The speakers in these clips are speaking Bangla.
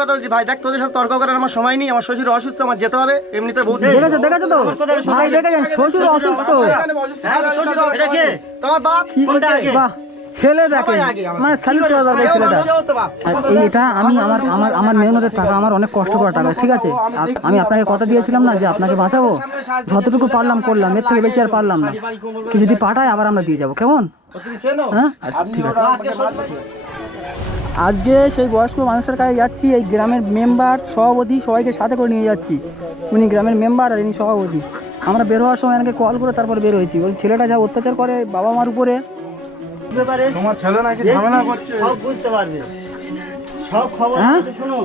কথা বলছি। ভাই দেখ তোদের সাথে তর্ক করার আমার সময় নেই আমার শ্বশুর অসুস্থ আমার যেতে হবে। এমনিতে বহুত দেখেছ দেখেছ তো? ভাই দেখেছেন শ্বশুর অসুস্থ। হ্যাঁ, শ্বশুর অসুস্থ। তোমার বাপ কোনটা আগে? বাহ ছেলে দেখে মানে স্যালুট করা দরকার ছেলেটা। এটা আমি আমার আমার আমার মেহনতের টাকা আমার অনেক কষ্ট করা টাকা ঠিক আছে? আমি আপনাকে কথা দিয়েছিলাম না যে আপনাকে বাঁচাবো। যতটুকু পারলাম করলাম এর থেকে বেশি আর পারলাম না। কি যদি পাঠায় আবার আমরা দিয়ে যাব। কেমন? হ্যাঁ? আচ্ছা, ঠিক আছে। আজকে সেই বয়স্ক মানুষের কাছে যাচ্ছি এই গ্রামের মেম্বার সভাপতি সবাইকে সাথে করে নিয়ে যাচ্ছি। উনি গ্রামের মেম্বার আর ইনি সভাপতি। আমরা বের হওয়ার সময় এনাকে কল করে তারপর বের হয়েছি। ওই ছেলেটা যা অত্যাচার করে বাবা মার উপরে। ব্যাপারে তোমার ছেলে নাকি ঝামেলা করছে? সব বুঝতে পারবে। সব খবর হ্যাঁ? শোনো।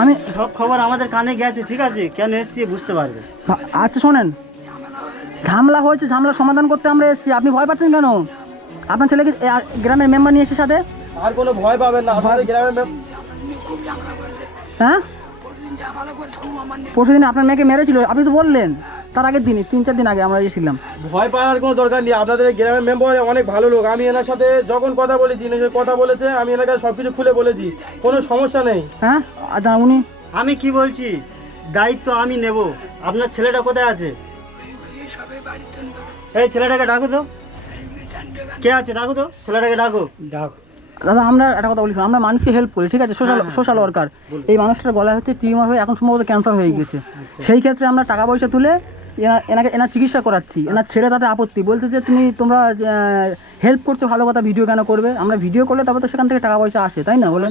আমি সব খবর আমাদের কানে গেছে ঠিক আছে? কেন এসছি বুঝতে পারবে। আচ্ছা শোনেন। ঝামেলা হয়েছে ঝামেলা সমাধান করতে আমরা এসেছি। আপনি ভয় পাচ্ছেন কেন? আপনার ছেলেকে গ্রামের মেম্বার নিয়ে এসে সাথে? আর কোনো ভয় পাবেন না। আপনাদের গ্রামের হ্যাঁ? পরশু দিন আপনার মেয়েকে মেরেছিল আপনি তো বললেন। তার আগের দিনই তিন চার দিন আগে আমরা এসেছিলাম। ভয় পাওয়ার কোনো দরকার নেই। আপনাদের গ্রামের মেম্বার অনেক ভালো লোক। আমি এনার সাথে যখন কথা বলেছি ইনি কথা বলেছে আমি এনার কাছে সবকিছু খুলে বলেছি। কোনো সমস্যা নেই। হ্যাঁ? আচ্ছা উনি আমি কি বলছি? দায়িত্ব আমি নেব। আপনার ছেলেটা কোথায় আছে? এই ছেলেটাকে ডাকো তো। কে আছে? ডাকো তো। ছেলেটাকে ডাকো। ডাক। দাদা আমরা একটা কথা বলি আমরা মানুষকে হেল্প করি ঠিক আছে? সোশ্যাল সোশ্যাল ওয়ার্কার এই মানুষটার গলায় হচ্ছে টিউমার হয়ে এখন সম্ভবত ক্যান্সার হয়ে গেছে সেই ক্ষেত্রে আমরা টাকা পয়সা তুলে এনাকে এনার চিকিৎসা করাচ্ছি। এনার ছেলে তাতে আপত্তি। বলছে যে তুমি তোমরা হেল্প করছ ভালো কথা ভিডিও কেন করবে? আমরা ভিডিও করলে তবে তো সেখান থেকে টাকা পয়সা আসে তাই না? বলেন।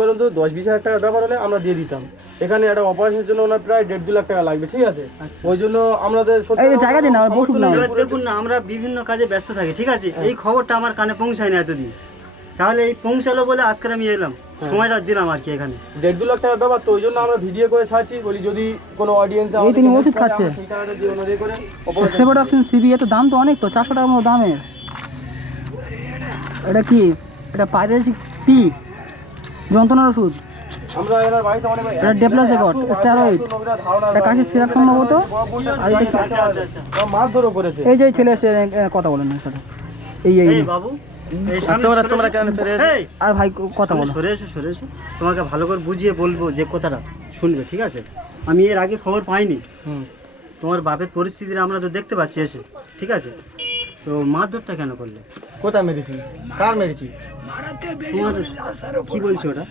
বলুন তো দশ বিশ হাজার টাকা ব্যাপার হলে আমরা দিয়ে দিতাম। এখানে একটা অপারেশনের জন্য ওনার প্রায় দেড় দু লাখ টাকা লাগবে ঠিক আছে? ওই জন্য আমাদের এই জায়গা দিন না বসুন না। দেখুন না আমরা বিভিন্ন কাজে ব্যস্ত থাকি ঠিক আছে? এই খবরটা আমার কানে পৌঁছায় না এতদিন। তাহলে এই পৌঁছালো বলে আজকে আমি এলাম। সময়টা দিলাম আর কি এখানে। দেড় দু লাখ টাকার ব্যাপার তো ওই জন্য আমরা ভিডিও করে ছাড়ছি বলি যদি কোনো অডিয়েন্স এই তিনি ওষুধ খাচ্ছে। অপশন সিবি এত দাম তো অনেক তো চারশো টাকার মতো দামে। এটা কি? এটা পাইরেসিক পি যন্ত্রণার ওষুধ। এটা ডেপ্লাসেকট স্টেরয়েড এটা সিরাপ সম্ভবত আর এটা এই যে ছেলে এসে কথা বলেন সাথে এই। বাবু। তোমরা- সরে তোমরা কেন ফিরে আর ভাই কথা বলো। সরে এসো সরে এসো। তোমাকে ভালো করে বুঝিয়ে বলব যে কথাটা। শুনবে ঠিক আছে? আমি এর আগে খবর পাইনি। তোমার বাপের পরিস্থিতিটা আমরা তো দেখতে পাচ্ছি এসে ঠিক আছে? তো মারধরটা কেন করলে? কোথায় মেরেছি কার মেরেছি কি বলছো ওটা?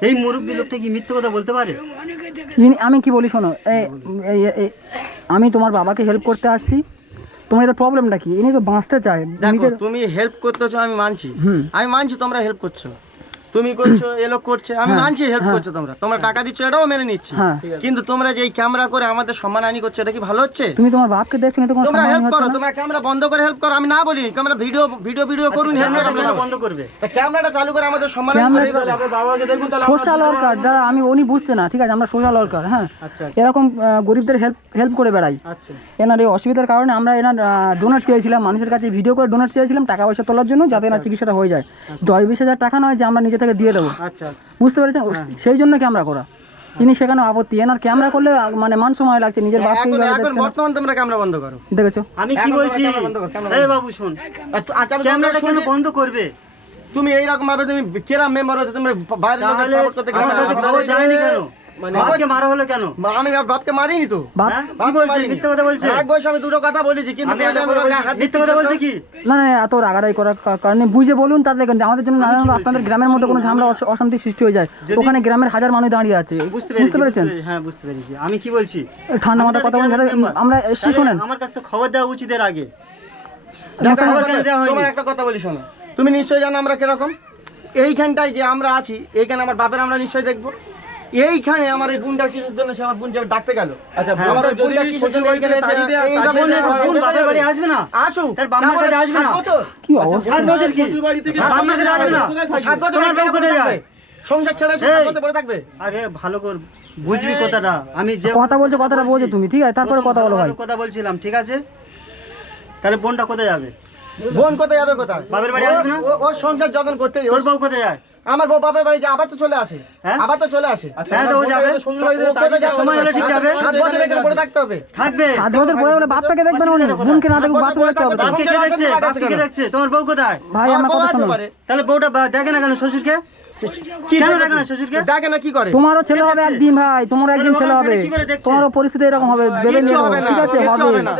এই মুরব্বী লোকটা কি মিথ্যে কথা বলতে পারে? আমি কি বলি শোনো? আমি তোমার বাবাকে হেল্প করতে আসছি। তোমার এটা প্রবলেমটা কি? ইনি তো বাঁচতে চায়। দেখো তুমি হেল্প করতেছো আমি মানছি। আমি মানছি তোমরা হেল্প করছ। তুমি করছ এ লোক করছে আমি হ্যাঁ, মানছি হেল্প হ্যাঁ। করছ তোমরা। তোমরা টাকা দিচ্ছ এটাও মেনে নিচ্ছি। হ্যাঁ। কিন্তু তোমরা যে ক্যামেরা করে আমাদের সম্মানহানি করছ এটা কি ভালো হচ্ছে? তুমি তোমার বাপকে দেখছ না তোমরা হেল্প করো তোমরা ক্যামেরা বন্ধ করে হেল্প করো আমি না বলি ক্যামেরা ভিডিও ভিডিও ভিডিও করুন ক্যামেরাটা হেলমেট বন্ধ করবে। ক্যামেরাটা চালু করে আমাদের সম্মান ক্যামেরা- তাহলে আপনার বাবাকে দেখুন তাহলে সোশ্যাল ওয়ার্কার যারা আমি উনি বুঝছে না ঠিক আছে আমরা সোশ্যাল ওয়ার্কার হ্যাঁ। আচ্ছা এরকম আহ, গরিবদের হেল্প হেল্প করে বেড়াই। আচ্ছা। এনার এই অসুবিধার কারণে আমরা এনার ডোনার চেয়েছিলাম মানুষের কাছে ভিডিও করে ডোনার চেয়েছিলাম টাকা পয়সা তোলার জন্য যাতে এনার চিকিৎসাটা হয়ে যায়। দশ বিশ হাজার টাকা নয় যে আমরা নিজে থেকে দিয়ে দেবো। আচ্ছা আচ্ছা। বুঝতে পেরেছেন? সেই জন্য ক্যামেরা করা। তিনি সেখানে আপত্তি। এনার ক্যামেরা করলে মানে মান সময় লাগছে নিজের বাপকে এখন। বর্তমান তোমরা ক্যামেরা বন্ধ করো। দেখেছ? আমি কি বলছি? এই বাবু শুন। আচ্ছা ক্যামেরাটা কেন বন্ধ করবে। তুমি এইরকম ভাবে তুমি কেরাম মেম্বার হচ্ছে তুমি বাইরে আমার গেলে কাছে খবর যায়নি কেন? বাবাকে মারা হলো কেন? আমি বাপকে মারিনি তো। বাপ হ্যাঁ? কি বলছে? মিথ্যে কথা বলছে? এক বয়সে আমি দুটো কথা বলেছি কিন্তু বলছি। মিথ্যে কথা বলছে কি? না না এত রাগারাই করার কারণে বুঝে বলুন তাদের আমাদের জন্য নানান আপনাদের গ্রামের মধ্যে কোনো ঝামেলা অশ- অশান্তি সৃষ্টি হয়ে যায়। ওখানে গ্রামের হাজার মানুষ দাঁড়িয়ে আছে। বুঝতে পেরেছি বুঝতে পেরেছেন? পেরেছি, হ্যাঁ বুঝতে পেরেছি। আমি কি বলছি? ঠান্ডা মাথায় কথা বলেন যাতে আমরা এসছি শোনেন। আমার কাছে তো খবর দেওয়া উচিত এর আগে? তোমার একটা কথা বলি শোনো। তুমি নিশ্চয়ই জানো আমরা কীরকম? এইখানটায় যে আমরা আছি এইখানে আমার বাপের আমরা নিশ্চয়ই দেখব। এইখানে আমার এই বুনটার কিছুর জন্য সে আমার বোন যাবে ডাকতে গেল? আচ্ছা আমার আমার ওই যদি বোনটা কিসের জন্য এইখানে এসে তাড়িয়ে দেয়া- এই তাড়িয়ে বোন হয়, বাপের বাড়ি আসবে না। আসুক। তার মার কাছে আসবে না। কি অবস্থা? সাত বছর কি? শ্বশুরবাড়ি থেকে বাপ মার কাছে আসবে না? সাত বছর তোমার বউ কোথায় যায়? সংসার ছেড়ে। সাত বছর পরে থাকবে? আগে ভালো করে বুঝবি কথাটা। আমি যে কথা বলছো কথাটা বোঝো তুমি ঠিক আছে? তারপরে কথা বলো ভাই। কথা বলছিলাম ঠিক আছে? তাহলে বোনটা কোথায় যাবে? বোন কোথায় যাবে কোথায়? বাপের বাড়ি আসবে না? ও- ওর সংসার যখন করতে তোর বউ কোথায় যায়? আমার বউ বাপের বাড়ি আবার তো চলে আসে। হ্যাঁ? আবার তো চলে আসে। আচ্ছা, হ্যাঁ তো যাবে? সময় হলে ঠিক যাবে। সাত বছর এখানে পড়ে থাকতে হবে। থাকবে। সাত বছর পরে বলে বাপটাকে দেখবেন উনি? বোনকে না দেখুন বাপকে দেখতে হবে। বাপকে কে দেখছে বাপকে কে দেখছে। তোমার বউ কোথায়? ভাই আমার কথা শোনো। তাহলে বউটা দেখে না কেন শ্বশুরকে? কি কেন দেখে দেখে না শ্বশুরকে? দেখে না কি করে? তোমারও ছেলে হবে একদিন ভাই তোমারও একদিন ছেলে হবে। তোমারও পরিস্থিতি এরকম হবে না, ঠিক আছে হবে না।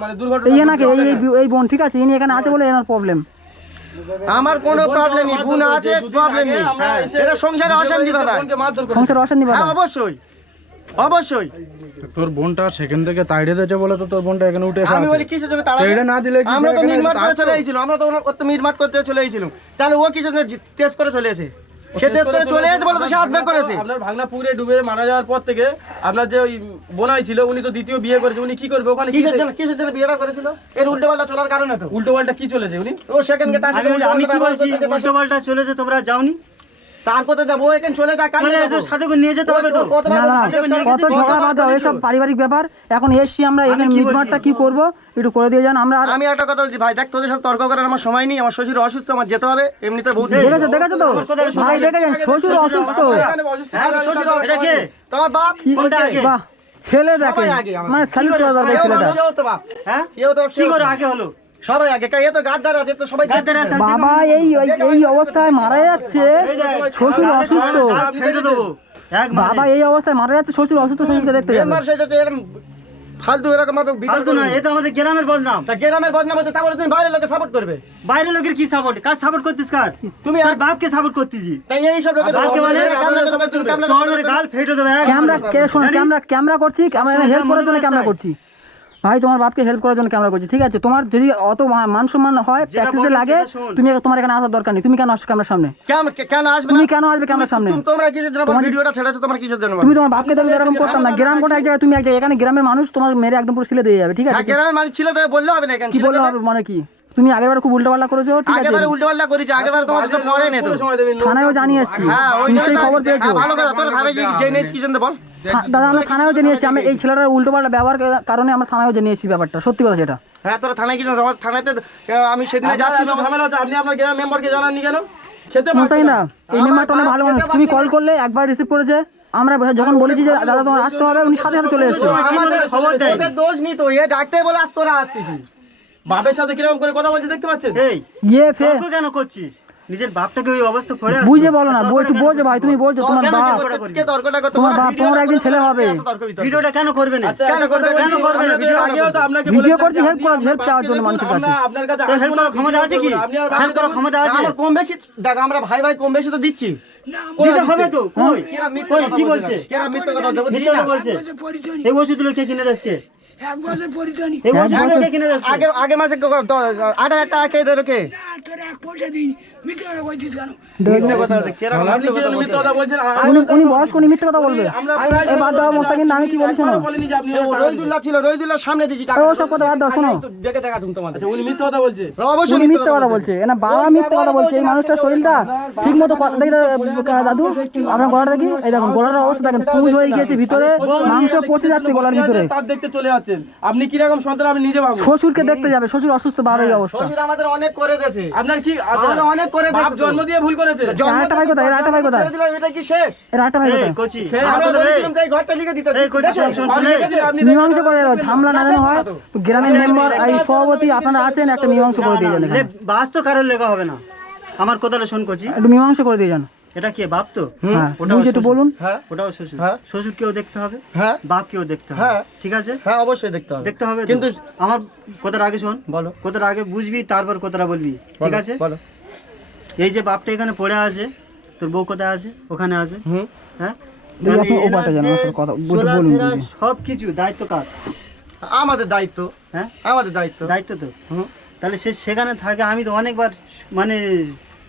মানে এই নাকি এই এই- এই বোন ঠিক আছে ইনি এখানে আছে বলে এনার প্রবলেম আমার কোনো প্রবলেম নেই গুণ আছে প্রবলেম নেই। হ্যাঁ, এটা সংসারে অশান্তি কথা। সংসার অশান্তি হ্যাঁ অবশ্যই অবশ্যই। তোর বোনটা সেখান থেকে তাইড়ে দিয়েছে বলে তো তোর বোনটা এখানে উঠে আমি। বলি কিসের জন্য তারা এটা না দিলে আমরা তো মিটমাট করে চলে এসেছিলাম আমরা তো মিটমাট করতে চলে এসেছিলাম তাহলে ও কিসের জন্য তেজ করে চলে এসে সে তেজ করে চলে এসেছে বলে তো সে হাত করেছে। আপনার ভাগনা পুকুরে ডুবে মারা যাওয়ার পর থেকে আপনার যে ওই বোনাই ছিল উনি তো দ্বিতীয় বিয়ে করেছে উনি কি করবে ওখানে? কিসের জন্য কিসের জন্য বিয়েটা করেছিল? এর উল্টো পাল্টা চলার কারণে তো। উল্টো পাল্টা কি চলেছে উনি? ও সেখানে তার সাথে আমি কি বলছি? উল্টো পাল্টা চলেছে তোমরা যাওনি? তার যাব? এখানে চলে যায় চলে এসো সাথে করে নিয়ে যেতে হবে তো। কত ঝগড়া বাদ দাও এসব পারিবারিক ব্যাপার। এখন এসছি আমরা এখানে মিটমাটটা কি করব? একটু করে দিয়ে যান আমরা আমি একটা কথা বলছি ভাই দেখ তোদের সাথে তর্ক করার আমার সময় নেই আমার শ্বশুর অসুস্থ আমার যেতে হবে এমনিতে বহুত দেখেছ দেখেছ তো? ভাই অসুস্থ। হ্যাঁ, শ্বশুর অসুস্থ। তোমার বাপ? কোনটা আগে? বাহ ছেলে দেখে। মানে স্যালুট করা দরকার ছেলেটা। সেও তো বাপ। হ্যাঁ? কি করে আগে হলো? সবাই আগে কা- এ তো গাদ্দার আছে তো সবাই গাদ্দার আছে। বাবা এই এই- অবস্থায় মারা যাচ্ছে শ্বশুর অসুস্থ বাবা এই অবস্থায় মারা যাচ্ছে শ্বশুর অসুস্থ শ্বশুরকে দেখতে যাবে ফালতু এরকম ভাবে ফালতু না আমাদের গ্রামের বদনাম তা গ্রামের বদনাম তাহলে তুমি বাইরের লোকে সাপোর্ট করবে বাইরের লোকের কি সাপোর্ট কাজ সাপোর্ট করতিস কার তুমি তোর বাপকে সাপোর্ট করতিস তাই এই সব লোকের বাপকে বলে গাল ফেটে দেবে ক্যামেরা কে শোনো ক্যামেরা ক্যামেরা করছি ক্যামেরা হেল্প করার জন্য ক্যামেরা করছি ভাই তোমার বাপকে হেল্প করার জন্য ক্যামেরা করছি ঠিক আছে? তোমার যদি অত মান সম্মান হয় প্র্যাকটিসে লাগে তুমি তোমার এখানে আসার দরকার নেই। তুমি কেন আসছো ক্যামেরার সামনে? কেন আসবে তুমি কেন আসবে ক্যামেরার সামনে? তুমি- তোমরা জন্য ভিডিওটা ছেড়েছো তোমরা জন্য তুমি তোমার বাপকে দেখলে এরকম করতাম না গ্রাম কোটা এক জায়গায় তুমি এক জায়গায় এখানে গ্রামের মানুষ তোমার মেরে একদম পুরো সিলে দিয়ে যাবে ঠিক আছে? হ্যাঁ গ্রামের মানুষ ছিল তো বললে হবে না কি বললে হবে মানে কি? তুমি আগের বার খুব উল্টো পাল্টা করেছ ঠিক আছে? পাল্টা করেছি আগেবারে তোমার তো নেই তো। সময় দেবেন থানায়ও জানিয়ে হ্যাঁ ওই জন্য খবর পেয়েছ। হ্যাঁ, ভালো কথা তোর ধারে যে নেই কি জানতে বল। দাদা আমরা থানায়ও জানিয়ে এসছি আমি এই ছেলেটার উল্টো পাল্টা ব্যবহার কারণে আমরা থানায়ও জানিয়ে এসছি ব্যাপারটা সত্যি কথা যেটা হ্যাঁ তোরা থানায় কি জানো আমার থানাতে আমি সেদিনে যাচ্ছিলাম এত ঝামেলা হচ্ছে আপনি আপনার গ্রামের মেম্বারকে জানাননি কেন? খেতে মশাই না। এই মেম্বারটা অনেক ভালো মানুষ। তুমি কল করলে একবার রিসিভ করেছে। আমরা যখন বলেছি যে দাদা তোমার আসতে হবে উনি সাথে সাথে চলে এসেছে। আমাদের খবর দেয়। দোষ নি তো এ ডাকতে বলে আজ তোরা আসতেছিস বাপের সাথে কীরকম করে কথা বলছে দেখতে পাচ্ছেন? এই। ইয়ে ফে। কেন করছিস? নিজের বাপটাকে ওই অবস্থা পড়ে বুঝে বলো না বই একটু বোঝো ভাই তুমি বোঝো তোমার বাপ তোমার বাপ, তোমার একদিন ছেলে হবে। এত তর্ক বিতর্ক। ভিডিওটা কেন করবে না? আচ্ছা, কেন করবে? কেন করবে না? ভিডিও আগেও তো আপনাকে ভিডিও করছি, আপনি করার- আপনার চাওয়ার জন্য মানুষের কাছে। আপনার কাছে হেল্প করার ক্ষমতা আছে কি? হেল্প করার ক্ষমতা আছে? আমার কম বেশি দেখ আমরা ভাই ভাই কম বেশি তো দিচ্ছি। দিতে হবে তো কই? কথা কি বলছে? কেরা মিথ্যে কথা বলছে? এই কিনে দেশকে এক বছর পরিচয় নি। এই ওষুধগুলো কে কিনে দেশকে আগে আগে মাসে আট হাজার টাকা খেয়ে দেয় কে তোর এক পয়সা দিইনি। মিথ্যে কথা বলছিস কেন? মিথ্যে কথা বলছে, কেরা আপনি মিথ্যে কি কথা মিথ্যে বলছে? কথা বলছেন আর- উনি উনি বয়স্ক উনি মিথ্যে কথা বলবে। বাদ দাও মোস্তা আমি কি বলছি না একবারও বলিনি যে আপনি ও রইদুল্লাহ ছিল রইদুল্লাহ সামনে দিছি টাকা। ও কথা বাদ দাও, শোনো। দেখে দেখা তুমি তোমাদের। আচ্ছা উনি মিথ্যে কথা বলছে। অবশ্যই উনি মিথ্যে কথা বলছে। না বাবা মিথ্যে কথা বলছে এই মানুষটার শরীরটা ঠিক মতো কথা দেখি দাদু আপনার গলাটা এই দেখুন গলার অবস্থা দেখেন পুজ হয়ে গিয়েছে ভিতরে মাংস পচে যাচ্ছে গলার ভিতরে তার দেখতে চলে যাচ্ছেন আপনি কীরকম সন্তান আপনি নিজে ভাবুন। শ্বশুরকে দেখতে যাবে শ্বশুর অসুস্থ বাবা অবস্থা। শ্বশুর আমাদের অনেক করে দেছে আপনার কি আচ্ছা অনেক করে। জন্ম দিয়ে ভুল করেছে? আরেকটা ভাই কোথায়? আরেকটা ভাই কোথায়? এটা কি শেষ? এর আটটা ভাই কোথায়? কোচি আমরা আমাদের এই বলেছিলাম তো ঘরটা লিখে দিতে এই কোচি আপনি মীমাংসা করে দেবো ঝামলা না জানো হয় তো গ্রামের মেম্বার এই সভাপতি আপনারা আছেন একটা মীমাংসা করে দিয়ে যান। বাস তো কারোর লেখা হবে না। আমার কথাটা শোন কোচি। একটু মীমাংসা করে দিয়ে যান। এটা কি বাপ তো? হ্যাঁ শ্বশুর। বলুন। হ্যাঁ। ওটাও শ্বশুর। হ্যাঁ। শ্বশুরকেও দেখতে হবে হ্যাঁ। বাপকেও দেখতে হবে হ্যাঁ। ঠিক আছে? হ্যাঁ অবশ্যই দেখতে হবে। দেখতে হবে কিন্তু আমার কথার আগে শোন। বলো। কথার আগে বুঝবি তারপর কথাটা বলবি ঠিক আছে? বলো। এই যে বাপটা এখানে পড়ে আছে তোর বউ কোথায় আছে? ওখানে আছে। হুম। হ্যাঁ? চলাফেরা বুঝে। সবকিছু দায়িত্ব কার? আমাদের দায়িত্ব। হ্যাঁ? আমাদের দায়িত্ব। দায়িত্ব তো? হুম। তাহলে সে সেখানে থাকে আমি তো অনেকবার মানে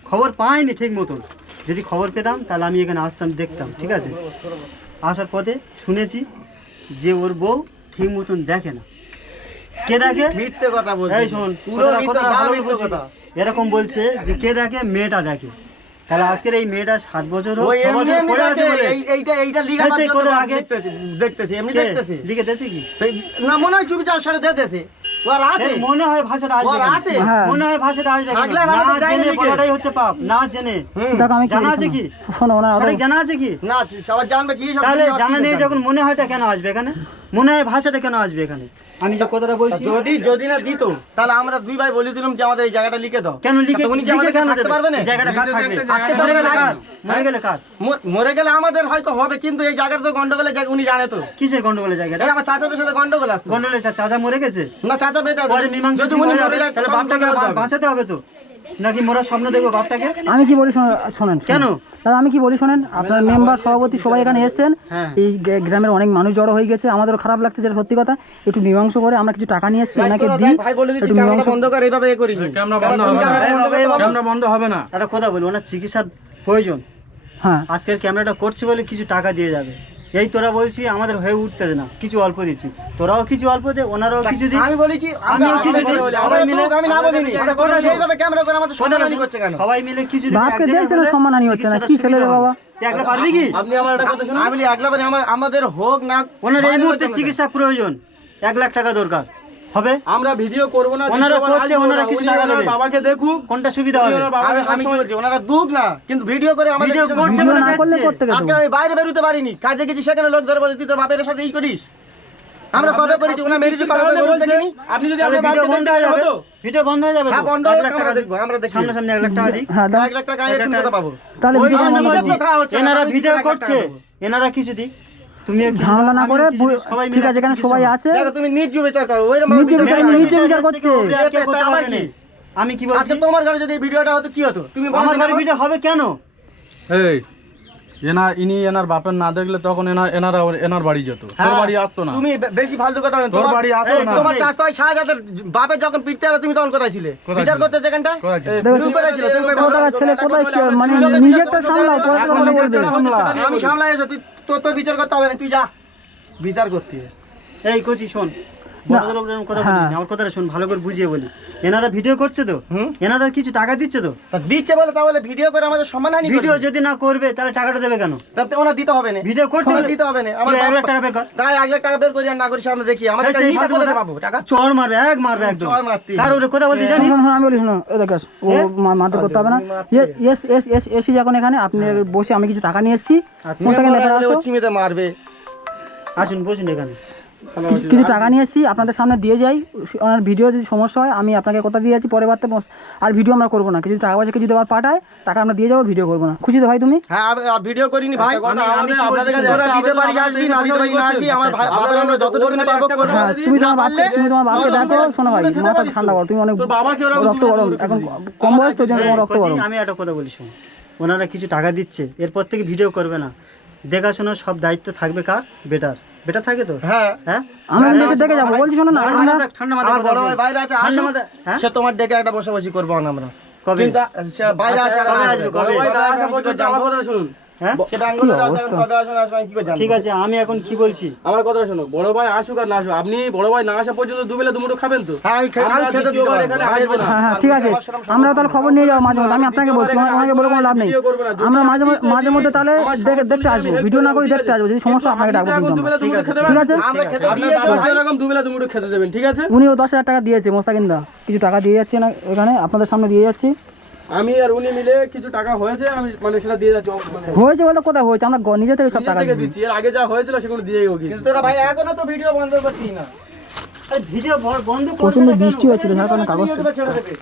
খবর পাইনি ঠিক মতন। যদি খবর পেতাম তাহলে আমি এখানে আসতাম দেখতাম ঠিক আছে? আসার পথে শুনেছি যে ওর বউ ঠিক মতন দেখে না। কে দেখে? মিথ্যে কথা বলছে। এই শোন এরকম বলছে যে কে দেখে? মেয়েটা দেখে। তাহলে আজকের এই মেয়েটা সাত বছর লিখে হ্যাঁ, দেখতেছি কে? দেখতেছি। দিয়েছে কি? না মনে হয় চুপি চার সাড়ে দেখতেছে ওর আছে। মনে হয় ভাষাটা আসবে ওর আছে। হ্যাঁ। মনে হয় ভাষাটা আসবে কেন? থাকলে না জেনে বলাটাই হচ্ছে পাপ। না জেনে। দেখো আমি জানা আছে কি? শোনো জানা আছে কি? না সবার জানবে কি সব তাহলে জানা নেই যখন মনে হয়টা কেন আসবে এখানে? মনে হয় ভাষাটা কেন আসবে এখানে? আমি যে কথাটা বলছি যদি যদি না দিত তাহলে আমরা দুই ভাই বলেছিলাম যে আমাদের এই জায়গাটা লিখে দাও। কেন লিখে উনি কি আমাদের কেন থাকতে দেবে? পারবে না? জায়গাটা কার থাকবে? থাকতে মরে পারবে গেলে না। কার? মরে গেলে কার? মরে গেলে আমাদের হয়তো হবে কিন্তু এই জায়গার তো গন্ডগোলের জায়গা উনি জানে তো। কিসের গন্ডগোলের জায়গাটা? এটা আমার চাচাদের সাথে গন্ডগোল আসতো। গন্ডগোলের চাচা মরে গেছে? না চাচা বেটা পরে মীমাংসা যদি উনি মরে যাবে, যায় তাহলে বাপটাকে হবে। বাঁচাতে হবে তো? নাকি মোরা স্বপ্ন দেখব বাপটাকে? আমি কি বলি শোনো- শোনেন। কেন? দাদা আমি কি বলি শোনেন আপনার মেম্বার সভাপতি সবাই এখানে এসেছেন। হ্যাঁ। এই গ্রামের অনেক মানুষ জড়ো হয়ে গেছে আমাদেরও খারাপ লাগছে যেটা সত্যি কথা। একটু মীমাংস করে আমরা কিছু টাকা নিয়ে এসেছি ওনাকে দিই ভাই বলে দিচ্ছি একটু মীমাংস বন্ধ করে এইভাবে করি ক্যামেরা বন্ধ হবে না। ক্যামেরা বন্ধ হবে না। একটা কথা বলি ওনার চিকিৎসার প্রয়োজন। হ্যাঁ। আজকের ক্যামেরাটা করছি বলে কিছু টাকা দিয়ে যাবে। এই তোরা বলছি আমাদের হয়ে উঠতে না কিছু অল্প দিচ্ছি। তোরাও কিছু অল্প দে ওনারাও কিছু দিই আমি বলেছি আমিও কিছু দিই সবাই মিলে আমি না বলিনি একটা কথা সেইভাবে এইভাবে ক্যামেরা করে আমাদের শোন। করছে কেন? সবাই মিলে কিছু দিই বাপকে দেন জায়গায় সম্মান না হলে হচ্ছে না, কি ছেলে রে বাবা? একলা পারবি কি? আপনি আমার একটা কথা শুনুন। আমি বলি এক লাভে আমার আমাদের হোক না ওনার এই মুহূর্তে চিকিৎসা প্রয়োজন। এক লাখ টাকা দরকার। হবে? আমরা ভিডিও করব না ওনারা করছে, ওনারা কিছু টাকা দেবে। বাবাকে দেখুক। কোনটা সুবিধা হবে? আমি আমি কি বলছি ওনারা দুঃখ না? কিন্তু ভিডিও করে আমাদের ভিডিও করছে ভিডিও বলে দেখছে। আজকে আমি বাইরে বেরোতে পারিনি। কাজে গেছি সেখানে লোক ধরে বলে তুই তোর বাপের সাথে ই করিস? আমরা কবে করেছি মেরেছি কারণে বলছে আপনি যদি আপনার ভিডিও বন্ধ হয়ে যাবে ভিডিও বন্ধ হয়ে যাবে হ্যাঁ বন্ধ এক হোক, লাখ আমরা টাকা দেখব আমরা দেখি সামনাসামনি এক লাখ টাকা দিই। হ্যাঁ দাও। এক লাখ টাকা পাবো? তাহলে ওই জন্য বলছি, এনারা ভিডিও করছে। এনারা কিছু দিই তুমি ঝামেলা না করে ঠিক মিলে আছে এখানে সবাই আছে। তুমি নিজ বিচার করো নিজে বিচার নিজে বিচার করছে। আমি কি বলছি? আচ্ছা তোমার ঘরে যদি এই ভিডিওটা হতো কি হতো? তুমি আমার ঘরে ভিডিও হবে কেন? এই এনা ইনি এনার বাপের না দেখলে তখন এনার এনারা এনার বাড়ি যেত। তোর হ্যাঁ, বাড়ি আসতো না। তুমি বেশি ফালতু কথা বলো তোর বাড়ি আসতো না। তোমার চাষতো হয় শাহজাদের বাপের যখন পিটতে এলো তুমি তখন কোথায় ছিলে? বিচার? করতে যেখানটা তুমি কোথায় ছিলে? তুমি কোথায় ছেলে? কোথায় কি মানে নিজেরটা সামলাও বলবে নিজেরটা সামলা। আমি সামলাই এসো তুই তোর তোর বিচার করতে হবে না তুই যা। বিচার করতে এই কোচি শোন। বড়দের উপরে কথা বলিস না, আমার কথাটা শোন ভালো করে বুঝিয়ে বলি। এনারা ভিডিও করছে তো? এনারা কিছু টাকা দিচ্ছে তো? তা দিচ্ছে বলে তাহলে ভিডিও করে আমাদের সম্মানহানি ভিডিও ভিডিও যদি না করবে তাহলে টাকাটা দেবে কেন? তাতে ওনা দিতে হবে না। ভিডিও করছে দিতে হবে না। আমার তুই লাখ টাকা বের কর। তাই এক লাখ টাকা বের করি আর না করি সামনে দেখি। আমাদের এই নিতে ফালতু পাবো? টাকা? চর মারবে এক মারবে একদম। চড় মারতি। কার ওরে কথা বলতে জানিস? শোনো, শোনো, আমি বলি শোনো এ দেখাস ও মারতে করতে হবে না। এস এস এস এসি যখন এখানে আপনি বসে আমি কিছু টাকা নিয়ে এসেছি। চিমিতে মারবে। আসুন বসুন এখানে। কিছু- কিছু টাকা নিয়ে এসেছি আপনাদের সামনে দিয়ে যাই। ওনার ভিডিও যদি সমস্যা হয় আমি আপনাকে কথা দিয়ে যাচ্ছি পরের বারতে আর ভিডিও আমরা করব না। কিছু টাকা পয়সা কিছু দেওয়ার পাঠায় টাকা আমরা দিয়ে যাব ভিডিও করব না। খুশি তো ভাই তুমি? হ্যাঁ ভিডিও করিনি ভাই। দিতে আসবি না দিতে না আসবি আমার আমরা যতটুকু করব। হ্যাঁ তুমি তোমার বাপকে তুমি তোমার বাপকে দেখো শোনো ভাই মাথা ঠান্ডা করো তুমি অনেক রক্ত গরম এখন কম বয়স তো জন্য তোমার রক্ত গরম। আমি একটা কথা বলি শোন। ওনারা কিছু টাকা দিচ্ছে এরপর থেকে ভিডিও করবে না। দেখাশোনার সব দায়িত্ব থাকবে কার? বেটার। বেটার থাকে তো হ্যাঁ হ্যাঁ আমরা দেখে দেখে যাব বলছি শোনো না ঠান্ডা আমরা ঠান্ডা মাথায় বড় ভাই বাইরে আছে ঠান্ডা। মাথায়- হ্যাঁ? সে তোমার ডেকে একটা বসে বসি করব না আমরা কবে? কিন্তু সে বাইরে আছে কবে আসবে, কবে? ভাই আসা পর্যন্ত আমার কথাটা শুনুন হ্যাঁ? ঠিক আছে আমি এখন কি বলছি? আমার কথাটা শোনো বড় ভাই আসুক আর না আসুক আপনি বড় ভাই না আসা পর্যন্ত দুবেলা দুমুটো খাবেন তো? হ্যাঁ, হ্যাঁ ঠিক আছে আমরা তাহলে খবর নিয়ে যাব মাঝে মধ্যে আমি আপনাকে বলছি ওনা- বলে কোনো লাভ নেই। আমরা মাঝে মাঝে মধ্যে তাহলে দেখতে আসব ভিডিও না করে দেখতে আসব যদি সমস্যা আপনাকে ডাকবো ঠিক আছে ঠিক আছে। আমরা খেতে আপনার দিয়ে যাব। বাবাকে ভাই। এরকম দুবেলা দুমুটো খেতে দেবেন ঠিক আছে? উনিও দশ হাজার টাকা দিয়েছে মোস্তাকিন্দা। কিছু টাকা দিয়ে যাচ্ছে না এখানে আপনাদের সামনে দিয়ে যাচ্ছি। আমি আর উনি মিলে কিছু টাকা হয়েছে আমি মানে সেটা দিয়ে যাচ্ছি। হয়েছে বলতে কোথায় হয়েছে? আমরা নিজে থেকে সব টাকা দিচ্ছি এর আগে যা হয়েছিল সেগুলো দিয়েই গিয়েছি। কিন্তু তোরা ভাই এখনও তো ভিডিও বন্ধ করছিস না। আরে ভিডিও বন্ধ প্রচণ্ড বৃষ্টি হচ্ছিল যার কারণে কাগজ ছেড়ে দেবে।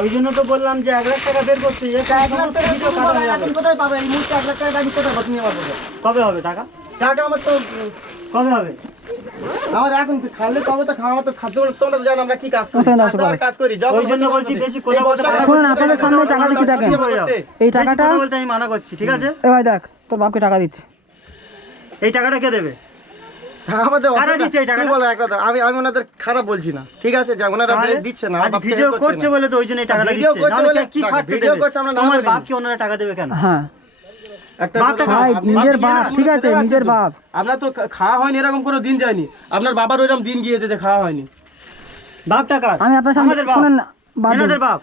ওই জন্য তো বললাম যে এক লাখ টাকা বের করতে কোথায় পাবে? এই মুহূর্তে এক লাখ টাকা আমি কোথায় পাবো? তুমি কবে হবে টাকা? টাকা আমার তো কবে হবে? আমার এখন খালে তবে তো খাওয়া তো খাদ্য তোমরা তো জানো আমরা কি কাজ করি। কাজ করি ওই জন্য বলছি বেশি এই কথা বলতে শুনুন, আপনাদের সামনে টাকা দিচ্ছি দেখেন। এই টাকাটা বলতে আমি মানা করছি ঠিক আছে? এ ভাই দেখ তোর বাপকে টাকা দিচ্ছে। এই টাকাটা কে দেবে? হ্যাঁ, আমাদের কারা দিচ্ছে এই টাকাটা? বলো এক কথা, আমি আমি ওনাদের খারাপ বলছি না ঠিক আছে? যা ওনারা দিচ্ছে না আজ ভিডিও করছে বলে তো ওই জন্য এই টাকাটা দিচ্ছে। কি স্বার্থে দেবে? করছে আমরা তোমার বাপকে ওনারা টাকা দেবে কেন? হ্যাঁ একটা বাপ টাকা- ভাই আপনি- নিজের বাপ ঠিক আছে নিজের বাপ। আপনার তো খাওয়া হয়নি এরকম কোনো দিন যায়নি। আপনার বাবার ওইরকম দিন গিয়েছে যে খাওয়া হয়নি। বাপ টাকা আমি আপনার সামনে শুনেন বাপ।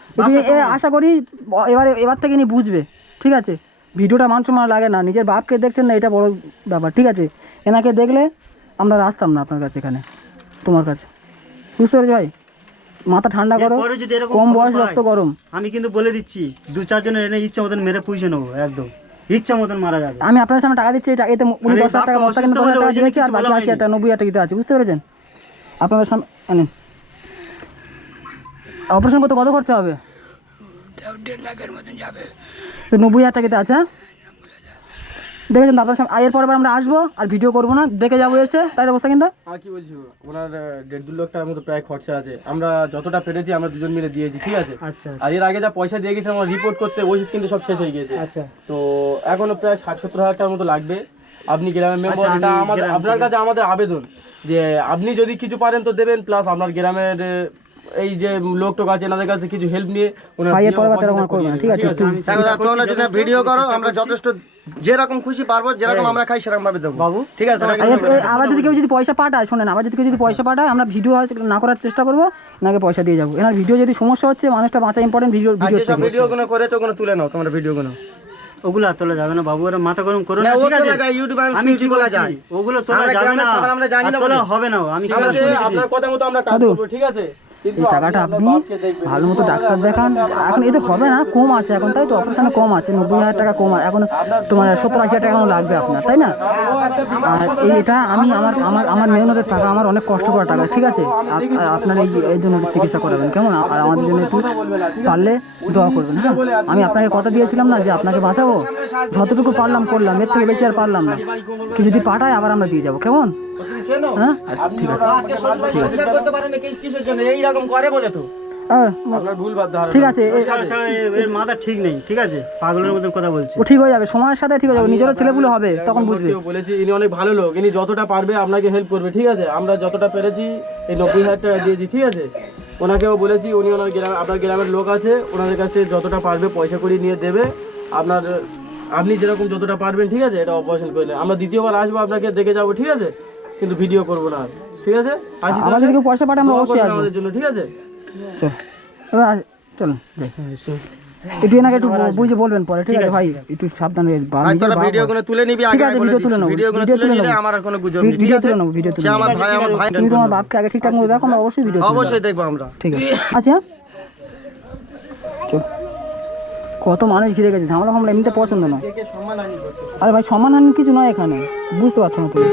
আশা করি এবারে এবার থেকে ইনি বুঝবে ঠিক আছে? ভিডিওটা মান সম্মান লাগে না নিজের বাপকে দেখছেন না এটা বড় ব্যাপার ঠিক আছে? এনাকে দেখলে আমরা আসতাম না আপনার কাছে এখানে তোমার কাছে। বুঝতে পেরেছি ভাই? মাথা ঠান্ডা করো যদি কম বয়স রক্ত গরম। আমি কিন্তু বলে দিচ্ছি দু চারজনের এনে ইচ্ছা মতন মেরে পুষে নেব একদম। ইচ্ছা মতন মারা যাবে। আমি আপনার সামনে টাকা দিচ্ছি এটা এতে উনি দশ হাজার টাকা বস্তা কিন্তু দশ টাকা দিয়েছে আর বাকি আশি টাকা নব্বই হাজার টাকা দিতে আছে বুঝতে পেরেছেন? আপনাদের সামনে আনেন অপারেশন করতে কত খরচা হবে? দেড় লাখের মতন যাবে। তো নব্বই হাজার টাকাতে আছে হ্যাঁ? দেখেছেন আপনার সামনে এর পরের আমরা আসব আর ভিডিও করব না দেখে যাব এসে তাই অবস্থা কিন্তু? আর কি বলছি ওনার দেড় দু লাখ টাকার মতো প্রায় খরচা আছে। আমরা যতটা পেরেছি আমরা দুজন মিলে দিয়েছি ঠিক আছে? আচ্ছা আর এর আগে যা পয়সা দিয়ে গেছিলাম আমার রিপোর্ট করতে ওষুধ কিন্তু সব শেষ হয়ে গিয়েছে। আচ্ছা। তো এখনও প্রায় ষাট সত্তর হাজার টাকার মতো লাগবে। আপনি গ্রামের মেম্বার আচ্ছা, এটা আমাদের আপনার কাছে আমাদের আবেদন যে আপনি যদি কিছু পারেন তো দেবেন প্লাস আপনার গ্রামের এই যে লোক টোক আছে এনাদের কাছে কিছু হেল্প নিয়ে ওনার ভাই, এর বিয়ে পরের বার অপারেশনটা এরকম করবে না, ঠিক আছে? তোমরা যদি ভিডিও করো আমরা যথেষ্ট যেরকম খুশি পারব যেরকম আমরা খাই সেরকম ভাবে দেবো। বাবু? ঠিক আছে এর- এর- আবার যদি কেউ যদি পয়সা পাঠায় শোনেন আবার যদি কেউ যদি পয়সা পাঠায় আমরা ভিডিও না করার চেষ্টা করব নাকি পয়সা দিয়ে যাব। এনার ভিডিও যদি সমস্যা হচ্ছে মানুষটা বাঁচা ইম্পর্টেন্ট ভিডিও ভিডিও যেসব ভিডিও গুলো করেছ ওগুলো তুলে নাও তোমরা ভিডিও গুলো ওগুলো আর তোলা যাবে না বাবু ওরা মাথা গরম করো না, ঠিক আছে? এ আমি আমি কি বলছি? যায়। ওগুলো তোলা যাবে না আমরা জানি না তোলা বলে। হবে না আমি আপনার কথা মতো আমরা কাজ করব ঠিক আছে? এই টাকাটা আপনি ভালো মতো ডাক্তার দেখান। এখন এই তো হবে না কম আছে এখন তাই তো? অপারেশনে কম আছে নব্বই হাজার টাকা কম এখন তোমার সত্তর আশি হাজার টাকা এখন লাগবে আপনার তাই না? আর এটা আমি আমার আমার আমার মেহনতের টাকা আমার অনেক কষ্ট করা টাকা ঠিক আছে? আপনার এই এর জন্য চিকিৎসা করাবেন কেমন? আর আমাদের জন্য একটু পারলে দোয়া করবেন হ্যাঁ? আমি আপনাকে কথা দিয়েছিলাম না যে আপনাকে বাঁচাবো? যতটুকু পারলাম করলাম এর থেকে বেশি আর পারলাম না। কি যদি পাঠায় আবার আমরা দিয়ে যাব কেমন? ঠিক আছে। আজকে শ্বশুরবাড়ি স্বীকার করতে পারেনি কি- কিসের জন্য? এইরকম করে বলে তো। আহ, আপনার ভুল বাদ ধারণা ঠিক আছে এ- ছাড়ো ছাড়ো এ- এর মাথা ঠিক নেই ঠিক আছে? পাগলের মতন কথা বলছে। ঠিক হয়ে যাবে সময়ের সাথে ঠিক হয়ে যাবে নিজেরও ছেলেগুলো হবে তখন বুঝবে। বলেছি ইনি অনেক ভালো লোক ইনি যতটা পারবে আপনাকে হেল্প করবে ঠিক আছে? আমরা যতটা পেরেছি এই নব্বই হাজার টাকা দিয়েছি ঠিক আছে? ওনাকেও বলেছি উনি ওনার গ্রাম আপনার গ্রামের লোক আছে ওনাদের কাছে যতটা পারবে পয়সা করে নিয়ে দেবে। আপনার আপনি যেরকম যতটা পারবেন ঠিক আছে? এটা অপারেশন করলে। আমরা দ্বিতীয়বার আসব আপনাকে দেখে যাব ঠিক আছে? কিন্তু ভিডিও করব না। ঠিক আছে? আসি আবার যদি কেউ পয়সা পাঠায় আমরা অবশ্যই আসব। আমাদের জন্য ঠিক আছে? চল। আস- একটু এনাকে একটু বুঝে বলবেন পরে ঠিক আছে ভাই? একটু সাবধানে বা আর নিজের তোরা ভিডিও গুলো তুলে নিবি ঠিক আগে আছে, বলে ভিডিও তুলে দিচ্ছি। নেব, ভিডিও গুলো তুলে তুলে নিলে নেব। আমার আর কোনো গুজব নেই ঠিক ভিডিও আছে? তুলে নেব ভিডিও তুলে সে নেব। আমার ভাই আমার ভাই তুমি তোমার বাপকে আগে ঠিকঠাক মতো দেখো আমরা অবশ্যই ভিডিও তুলে নেব। অবশ্যই দেখব আমরা। ঠিক আছে। আচ্ছা হ্যাঁ? চল। কত মানুষ ঘিরে গেছে ঝামেলা ফামলা এমনিতে পছন্দ নয়। আনি আরে ভাই সম্মানহানি কিছু নয় এখানে বুঝতে পারছ না তুমি।